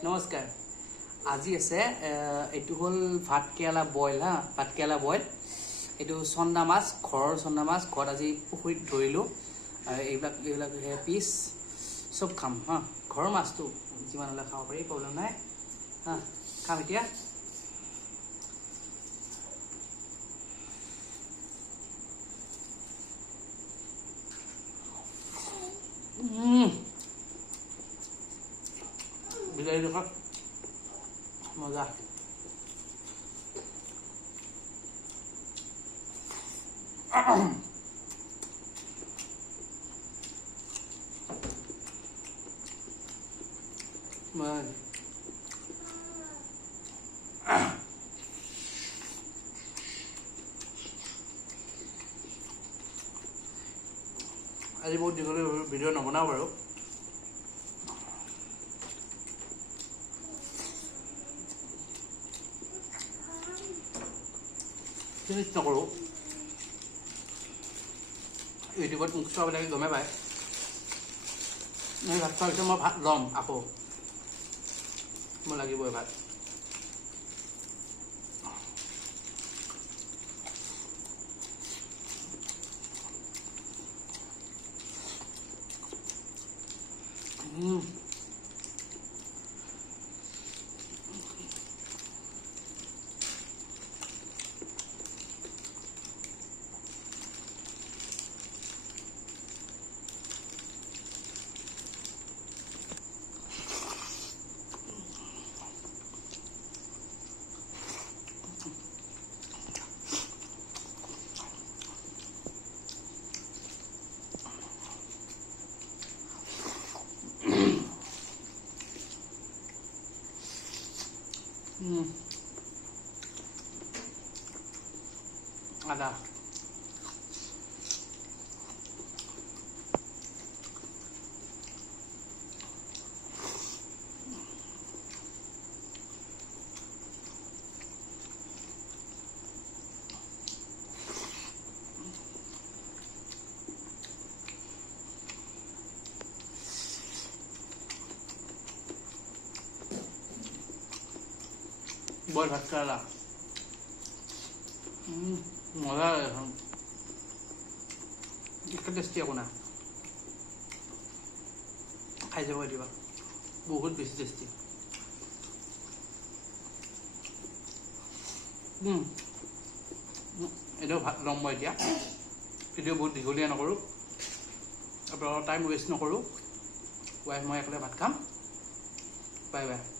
নমস্কাৰ আজি আছে এইটো হল ভাতকেৰেলা বইল হা ভাতকেৰেলা বইল এইটো চন্দা মাছ ঘৰৰ চন্দা মাছ ঘৰত আজি পুখুৰীত ধৰিলো এইবিলাক পিস সব খাম হা ঘৰৰ মাছটো যিমান হলে খাব পাৰি প্ৰব্লেম নাই হা খাম এতিয়া বিলাহী দেখা মজা আজি বহুত দীঘলীয়া ভিডিঅ' নবনাও বাৰু ফিনিশ নকৰোঁ ইউটিউবত মোক চোৱাবিলাকে গমেই পায় ভাত খোৱাৰ পিছত মই ভাত ল'ম আকৌ মই লাগিবই ভাত ada boil ভাতকেৰেলা মজা এখন একটা টেষ্টি একো না খাই যাব দিবা বহুত বেছি টেষ্টি এইটো ভাত ল'ম মই এতিয়া ভিডিঅ' বহুত দীঘলীয়া নকৰোঁ আপোনালোকৰ টাইম ৱেষ্ট নকৰোঁ ৱাইফ মই একেলগে ভাত খাম বাই বাই